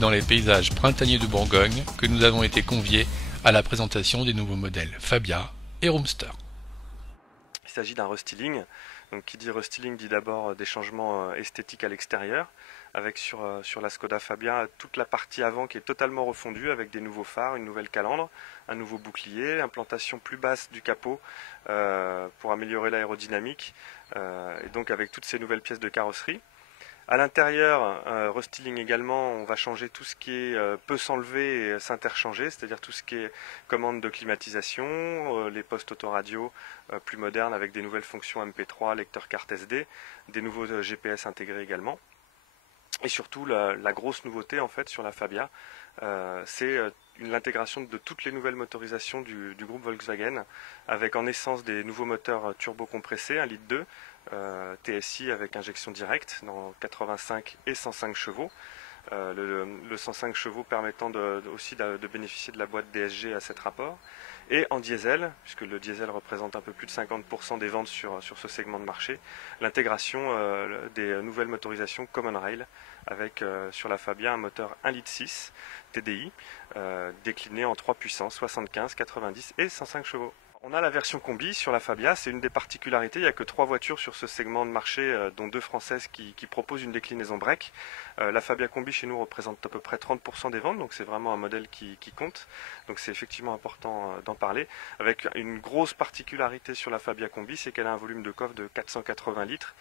dans les paysages printaniers de Bourgogne que nous avons été conviés à la présentation des nouveaux modèles Fabia et Roomster. Il s'agit d'un restyling. Donc, qui dit restyling dit d'abord des changements esthétiques à l'extérieur, avec sur la Skoda Fabia toute la partie avant qui est totalement refondue avec des nouveaux phares, une nouvelle calandre, un nouveau bouclier, implantation plus basse du capot pour améliorer l'aérodynamique, et donc avec toutes ces nouvelles pièces de carrosserie. À l'intérieur, restyling également, on va changer tout ce qui peut s'enlever et s'interchanger, c'est-à-dire tout ce qui est commande de climatisation, les postes autoradio plus modernes avec des nouvelles fonctions MP3, lecteur carte SD, des nouveaux GPS intégrés également. Et surtout, la grosse nouveauté en fait sur la Fabia, c'est l'intégration de toutes les nouvelles motorisations du groupe Volkswagen, avec en essence des nouveaux moteurs turbo-compressés, 1,2 litre, TSI avec injection directe dans 85 et 105 chevaux. Le 105 chevaux permettant aussi de bénéficier de la boîte DSG à 7 rapports. Et en diesel, puisque le diesel représente un peu plus de 50% des ventes sur ce segment de marché, l'intégration des nouvelles motorisations Common Rail, avec sur la Fabia un moteur 1,6 litre TDI, décliné en 3 puissances, 75, 90 et 105 chevaux. On a la version combi sur la Fabia, c'est une des particularités, il n'y a que 3 voitures sur ce segment de marché, dont 2 françaises qui proposent une déclinaison break. La Fabia combi chez nous représente à peu près 30% des ventes, donc c'est vraiment un modèle qui compte, donc c'est effectivement important d'en parler. Avec une grosse particularité sur la Fabia combi, c'est qu'elle a un volume de coffre de 480 litres,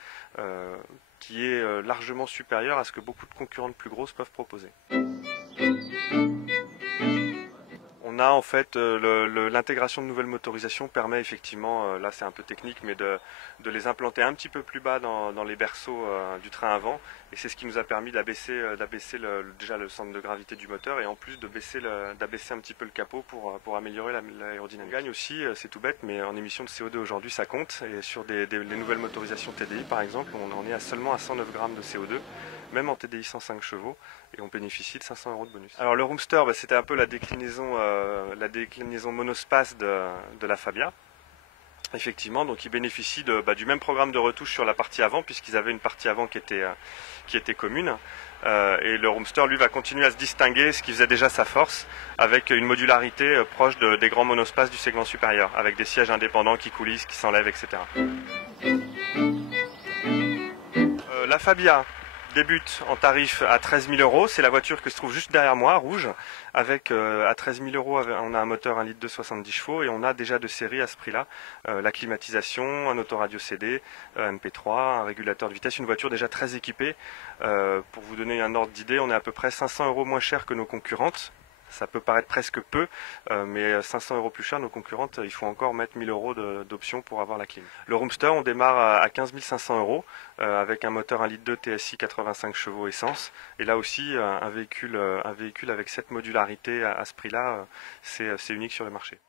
qui est largement supérieur à ce que beaucoup de concurrentes plus grosses peuvent proposer. On a en fait l'intégration de nouvelles motorisations permet effectivement, là c'est un peu technique, mais de les implanter un petit peu plus bas dans les berceaux du train avant, et c'est ce qui nous a permis d'abaisser déjà le centre de gravité du moteur, et en plus d'abaisser un petit peu le capot pour améliorer l'aérodynamique. On gagne aussi, c'est tout bête, mais en émissions de CO2 aujourd'hui ça compte, et sur les nouvelles motorisations TDI par exemple, on en est seulement à 109 grammes de CO2. Même en TDI 105 chevaux, et on bénéficie de 500 € de bonus. Alors le Roomster, c'était un peu la déclinaison monospace de la Fabia. Effectivement, donc ils bénéficient du même programme de retouche sur la partie avant, puisqu'ils avaient une partie avant qui était commune. Et le Roomster, lui, va continuer à se distinguer, ce qui faisait déjà sa force, avec une modularité proche des grands monospaces du segment supérieur, avec des sièges indépendants qui coulissent, qui s'enlèvent, etc. La Fabia débute en tarif à 13 000 €, c'est la voiture que se trouve juste derrière moi, rouge, avec à 13 000 €, on a un moteur 1,2 litre 70 chevaux, et on a déjà de série à ce prix-là, la climatisation, un autoradio CD, MP3, un régulateur de vitesse, une voiture déjà très équipée. Pour vous donner un ordre d'idée, on est à peu près 500 € moins cher que nos concurrentes. Ça peut paraître presque peu, mais 500 € plus cher, nos concurrentes, il faut encore mettre 1 000 € d'options pour avoir la clim. Le Roomster, on démarre à 15 500 €, avec un moteur 1,2 litre TSI 85 chevaux essence. Et là aussi, un véhicule avec cette modularité à ce prix-là, c'est unique sur le marché.